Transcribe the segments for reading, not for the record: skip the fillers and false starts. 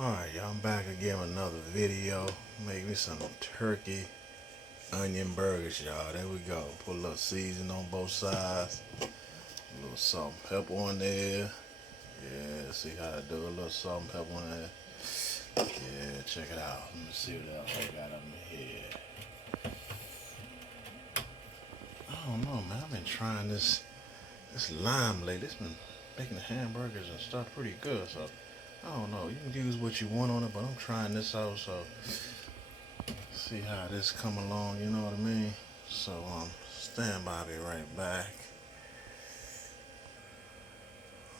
Alright, y'all, I'm back again with another video. Make me some turkey onion burgers, y'all. There we go. Put a little seasoning on both sides. A little salt and pepper on there. Yeah, see how I do a little salt and pepper on there. Yeah, check it out. Let me see what else I got up in here. I don't know, man. I've been trying this lime lately. It's been making the hamburgers and stuff pretty good, so I don't know. You can use what you want on it, but I'm trying this out, so see how this come along, you know what I mean? So stand by, be right back.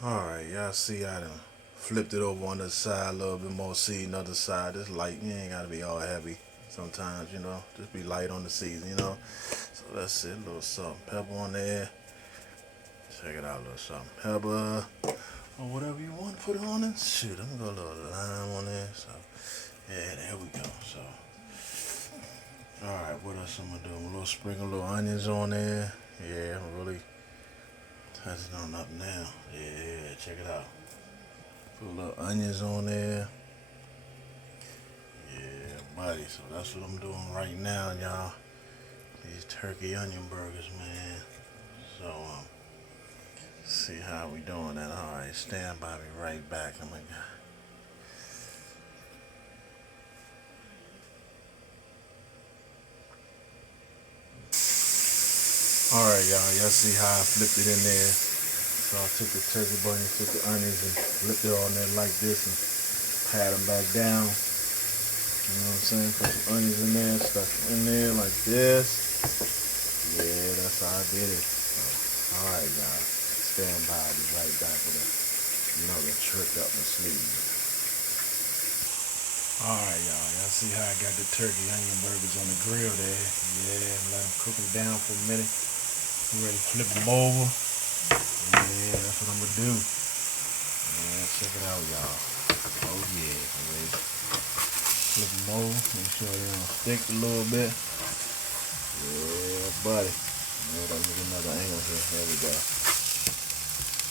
Alright, y'all see I done flipped it over on the side, a little bit more seasoning on the side. This light, you ain't gotta be all heavy sometimes, you know. Just be light on the season, you know. So let's see, a little salt and pepper on there. Check it out, a little salt and pepper. Or whatever you want to put on it. Shoot, I'm gonna go a little lime on there. So yeah, there we go. So alright, what else I'm gonna do? I'm a little sprinkle little onions on there. Yeah, I'm really touching on up now. Yeah, check it out. Put a little onions on there. Yeah, buddy. So that's what I'm doing right now, y'all. These turkey onion burgers, man. So see how we doing that. Alright, stand by, me right back. Oh my god. Alright, y'all see how I flipped it in there. So I took the turkey bunnies, took the onions and flipped it on there like this and pat them back down. You know what I'm saying? Put some onions in there, stuck them in there like this. Yeah, that's how I did it. So, alright, y'all. Stand by, I'll be right back with another trick up my sleeve. Alright, y'all see how I got the turkey onion burgers on the grill there. Yeah, let them cook them down for a minute. I'm ready to flip them over. Yeah, that's what I'm gonna do. Yeah, check it out, y'all. Oh yeah, I'm ready to flip them over. Make sure they don't stick a little bit. Yeah, buddy. Yeah, let me get another angle here. There we go.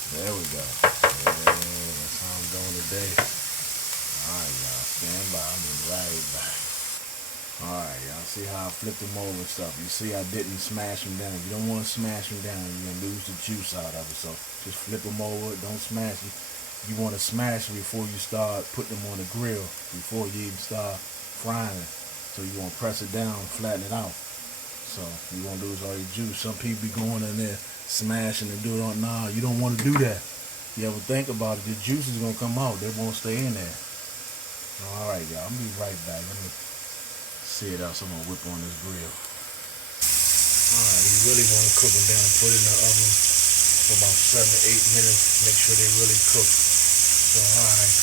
There we go. Yeah, that's how I'm doing today. Alright, y'all, stand by. I'll be right back. Alright, y'all see how I flipped them over and stuff. You see I didn't smash them down. You don't want to smash them down. You're going to lose the juice out of it. So just flip them over. Don't smash it. You want to smash them before you start putting them on the grill. Before you even start frying it. So you want to press it down and flatten it out. So you won't lose all your juice. Some people be going in there smashing and doing it. Nah, you don't want to do that. You ever think about it, the juice is going to come out. They won't stay in there. Alright, y'all. I'm going to be right back. Let me see it out. So I'm going to whip on this grill. Alright, you really want to cook them down. Put it in the oven for about 7 to 8 minutes. Make sure they really cook. So, alright.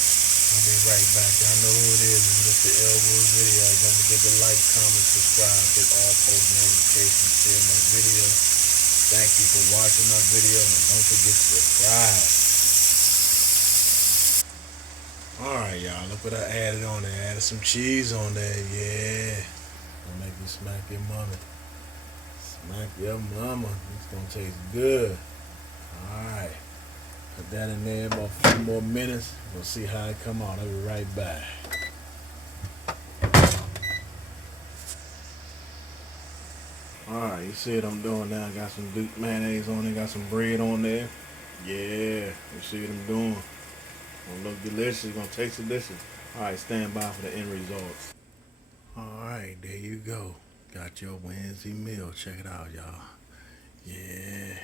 I'll be right back. Y'all know who it is. It's Mr. Elwood's video. Don't forget to like, comment, subscribe, get all post notifications, share my video. Thank you for watching my video, and don't forget to subscribe. Alright, y'all, look what I added on there. Added some cheese on there, yeah. Gonna make you smack your mama. Smack your mama. It's gonna taste good. Alright. Put that in there about a few more minutes. We'll see how it come out. I'll be right back. Alright, you see what I'm doing now. I got some Duke mayonnaise on there, got some bread on there. Yeah, you see what I'm doing. Gonna look delicious, gonna taste delicious. Alright, stand by for the end results. Alright, there you go. Got your Wednesday meal. Check it out, y'all. Yeah.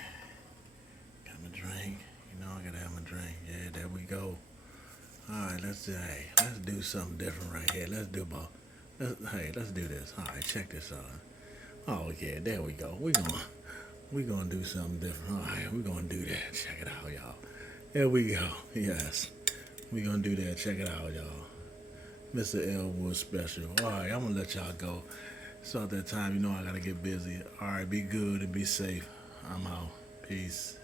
Got my drink. You know I gotta have my drink. Yeah, there we go. Alright, let's do something different right here. Let's do this. Alright, check this out. Oh yeah, there we go. We're gonna do something different. Alright, we're gonna do that. Check it out, y'all. There we go. Yes. We're gonna do that. Check it out, y'all. Mr. Elwood special. Alright, I'm gonna let y'all go. It's about that time, you know I gotta get busy. Alright, be good and be safe. I'm out. Peace.